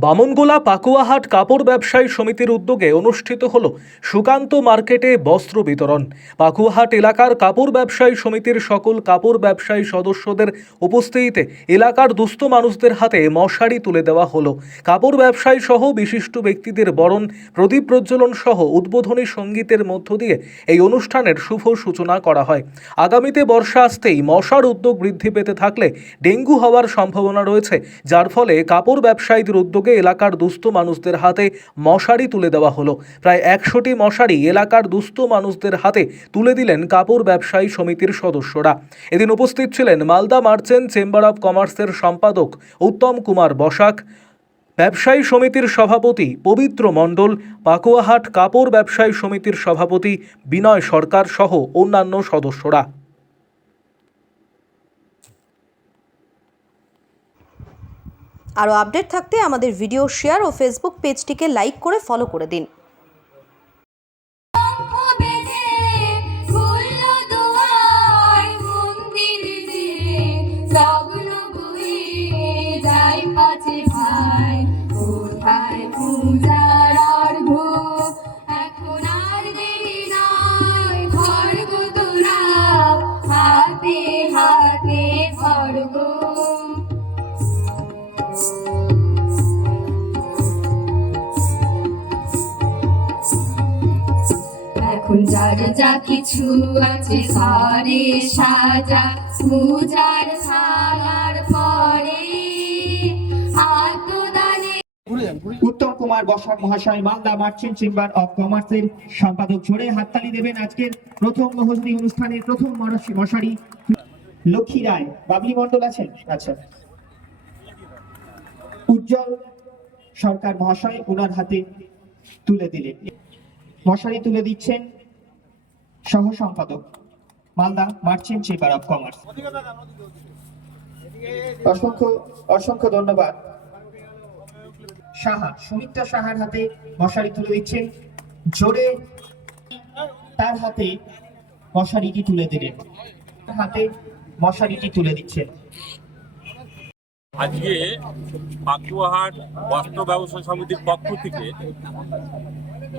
বামনগোলা পাকুয়াহাট কাপড় ব্যবসায়ী সমিতির উদ্যোগে অনুষ্ঠিত হল সুকান্ত মার্কেটে বস্ত্র বিতরণ। পাকুয়াহাট এলাকার কাপড় ব্যবসায়ী সমিতির সকল কাপড় ব্যবসায়ী সদস্যদের উপস্থিতিতে এলাকার দুস্থ মানুষদের হাতে মশারি তুলে দেওয়া হলো। কাপড় ব্যবসায়ী সহ বিশিষ্ট ব্যক্তিদের বরণ, প্রদীপ প্রজ্বলন সহ উদ্বোধনী সঙ্গীতের মধ্য দিয়ে এই অনুষ্ঠানের শুভ সূচনা করা হয়। আগামীতে বর্ষা আসতেই মশার উদ্যোগ বৃদ্ধি পেতে থাকলে ডেঙ্গু হওয়ার সম্ভাবনা রয়েছে, যার ফলে কাপড় ব্যবসায়ীদের উদ্যোগে এলাকার দুস্থ মানুষদের হাতে মশারি তুলে দেওয়া হলো। প্রায় 100টি মশারি এলাকার দুস্থ মানুষদের হাতে তুলে দিলেন কাপড় ব্যবসায়ী সমিতির সদস্যরা। এদিন উপস্থিত ছিলেন মালদা মার্চেন্ট চেম্বার অব কমার্সের সম্পাদক উত্তম কুমার বসাক, ব্যবসায়ী সমিতির সভাপতি পবিত্র মণ্ডল, পাকুয়াহাট কাপড় ব্যবসায়ী সমিতির সভাপতি বিনয় সরকার সহ অন্যান্য সদস্যরা। আরও আপডেট থাকতে আমাদের ভিডিও শেয়ার ও ফেসবুক পেজটিকে লাইক করে ফলো করে দিন। এখন যার যা কিছু আছে ঘরে সাজা, পূজার থালার পরে আত্মদানে। উত্তম কুমার বসাক মহাশয়, মালদা মার্চেন্ট চেম্বার অব কমার্সের সম্পাদক, জোরে হাততালি দেবেন আজকের প্রথম মহজনী অনুষ্ঠানের প্রথম মশারি। লক্ষ্মী রায়, বাবলি মণ্ডল আছেন? আচ্ছা। উজ্জ্বল সরকার মহাশয় ওনার হাতে তুলে দিলেন। মশারি তুলে দিচ্ছেন সহ সম্পাদক, Malda merchant chamber of commerce. অসংখ্য অসংখ্য ধন্যবাদ। সাহা, সুমিত্রা সাহার হাতে মশারি তুলে দিচ্ছেন, জোরে তার হাতে মশারিটি তুলে দিলেন, হাতে মশারিটি তুলে দিচ্ছেন। আজকে পাকুয়াহাট বস্ত্র ব্যবসায়ী সমিতির পক্ষ থেকে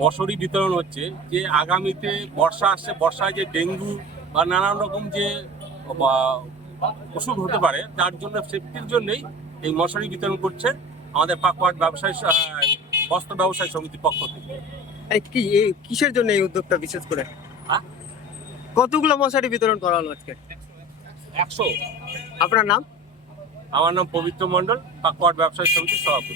মশারি বিতরণ হচ্ছে। যে আগামীতে বর্ষা আসছে, বর্ষায় যে ডেঙ্গু বা নানান রকম যে অসুখ হতে পারে, তার জন্য সেফটির জন্যই এই মশারি বিতরণ করছে আমাদের পাকুয়াহাট ব্যবসায়ী বস্ত্র ব্যবসায়ী সমিতির পক্ষ থেকে। কিসের জন্য এই উদ্যোগটা বিশেষ করে? কতগুলো মশারি বিতরণ করা হলো আজকে? 100। আপনার নাম? আমার নাম পবিত্র মণ্ডল, পাকুয়াহাট ব্যবসায়ী সমিতির সভাপতি।